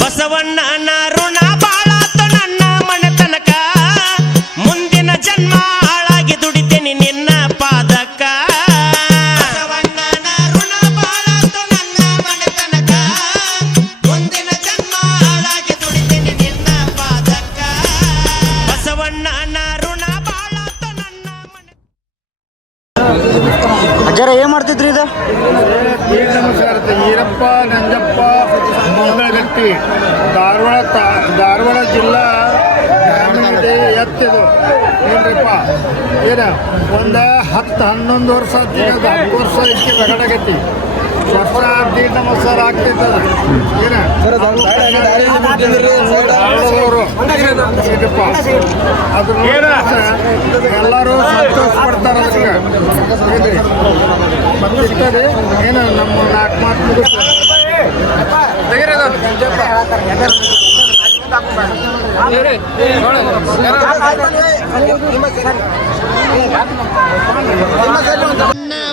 Basavanna committee Dharwad ತಾ ಧಾರವಾಡ ಜಿಲ್ಲಾ ದೇವಿ ಎತ್ತಿದು ಏನ್ರಿಪ್ಪ? ಏನ? ಒಂದು ಹತ್ತು ಹನ್ನೊಂದು ವರ್ಷ ಹದಿನೈದು ಹತ್ತು ವರ್ಷ ಇಕ್ಕಿ ರಗಡಗತಿ. ವರ್ಷ ದೀಡ್ ನಮಸ್ಕಾರ ಆಗ್ತಿದ್ದದ ಏನು? ಎಲ್ಲರೂ ಸಂತೋಷ ಪಡ್ತಾರೆ ಏನು? ನಮ್ಮ ನಾಲ್ಕು ಮಾತು ಮುಗಿಸ್ತಾರೆ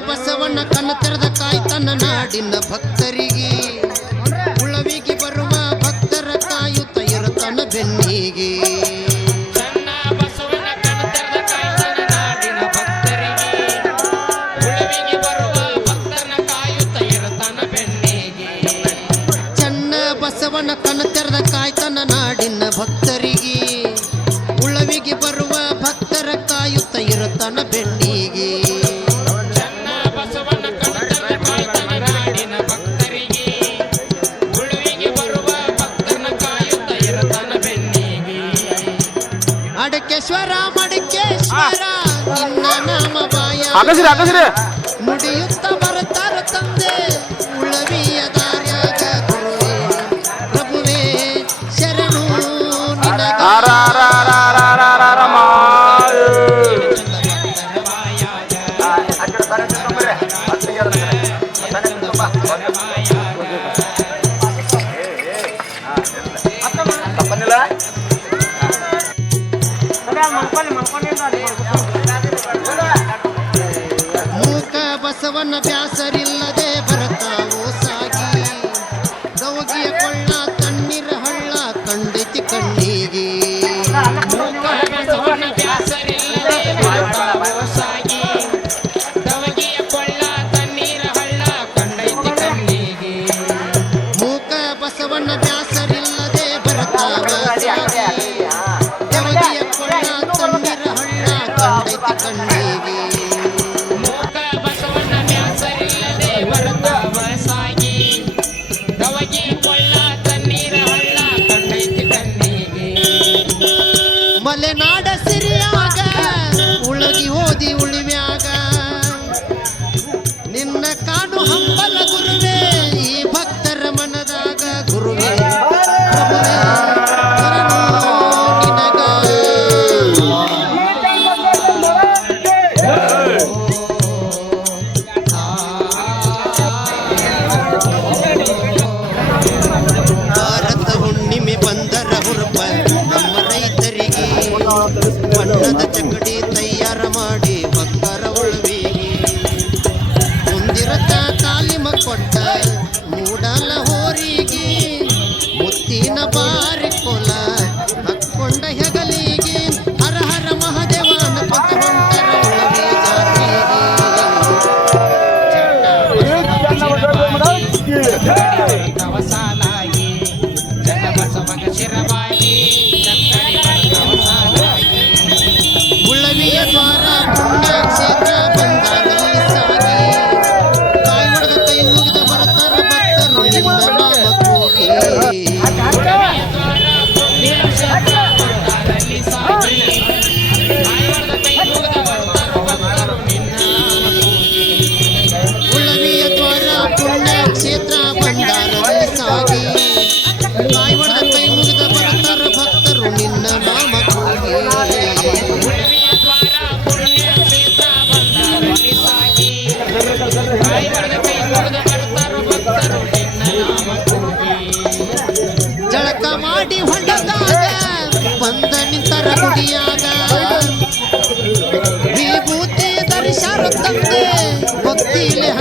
ಬಸವಣ್ಣ ಕಣ್ಣ ತೆರೆದ ಕಾಯ್ತನ ನಾಡಿನ ಭಕ್ತರಿಗೆ. അകശരി അകശരി. ಕವಸಾಲಾಗಿ ಜನಬಸವನ ಶಿರವಾಗಿ ಉಳ್ಳವಿಯ ದ್ವಾರ ಪುಣ್ಯಾಕ್ಷೇತ್ರ ಬಂದಾಗಲೇ ಸಾಗಿ ತಾಯಿ ಮುಗಿದ ಬರುತ್ತಾರೆ ಭಕ್ತರು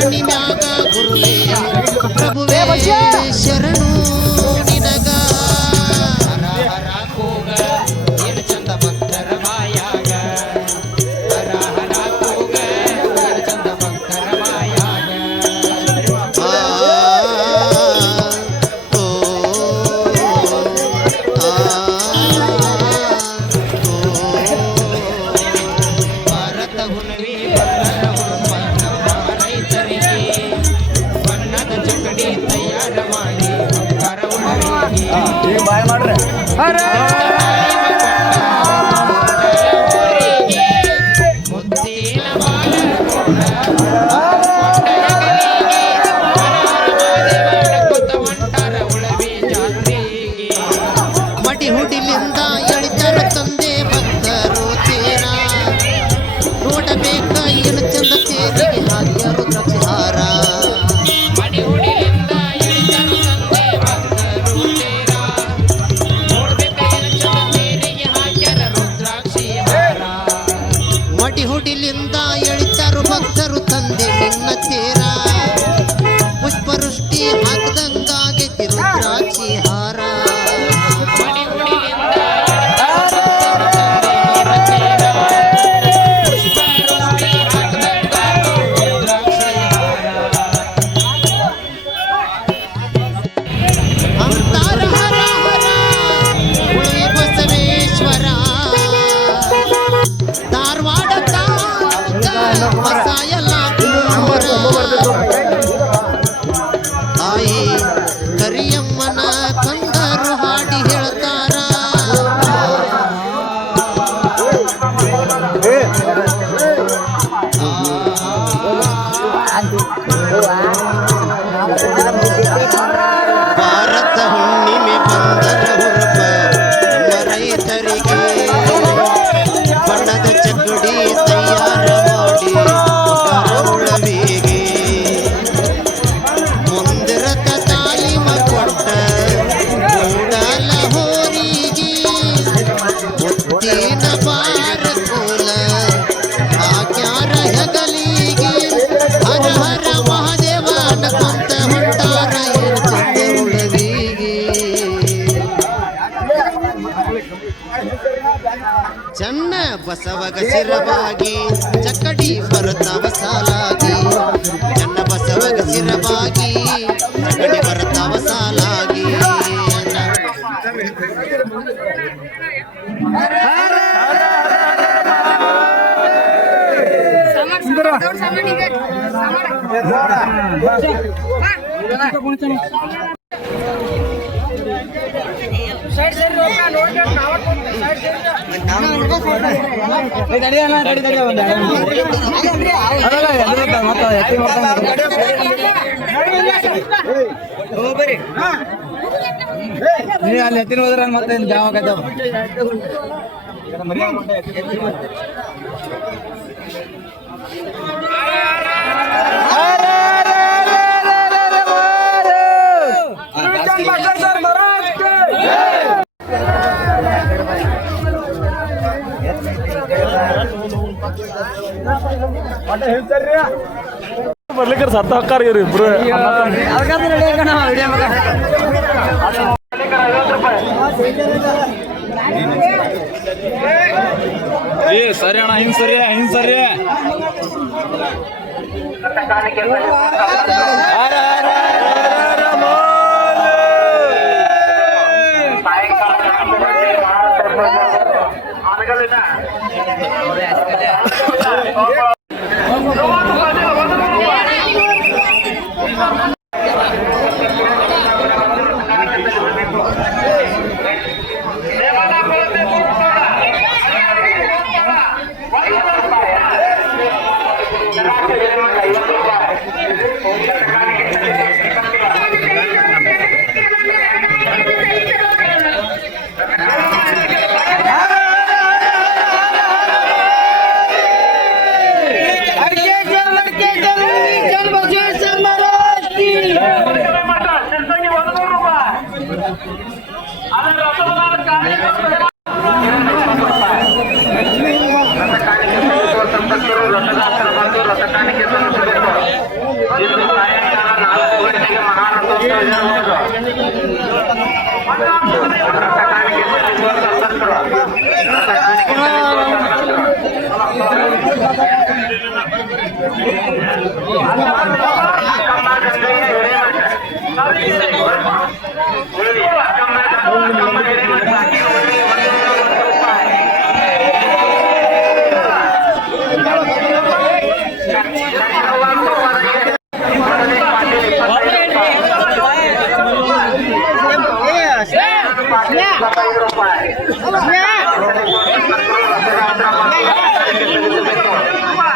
Anima ಬಸವಗ ಸಿರವಾಗಿ ಚಕ್ಕಡಿ ಬರುತ್ತವ ಸಾಲಾಗಿ ಚನ್ನ ಬಸವಗ ಸಿರವಾಗಿ ಚಕ್ಕಡಿ ಬರುತ್ತವ ಸಾಲಾಗಿ ಅಲ್ಲಿ ಎತ್ತಿನ ಹೋದ್ರ ಮತ್ತೆ ಜಾವಾಗ ಬರ್ಲಿಕ್ಕೆ ಸತ್ತ ಹಾಕಾರ ಇವ್ರಿ ಇಬ್ರು. ಏ ಸರಿ ಅಣ್ಣ ಹಿಂಗ್ ಸರಿ ಹಿಂಗ್ ಸರಿ. ಸಾಯಂಕಾಲ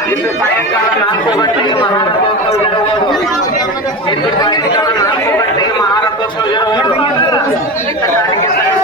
Itu saya kalau nampu. Obrigada.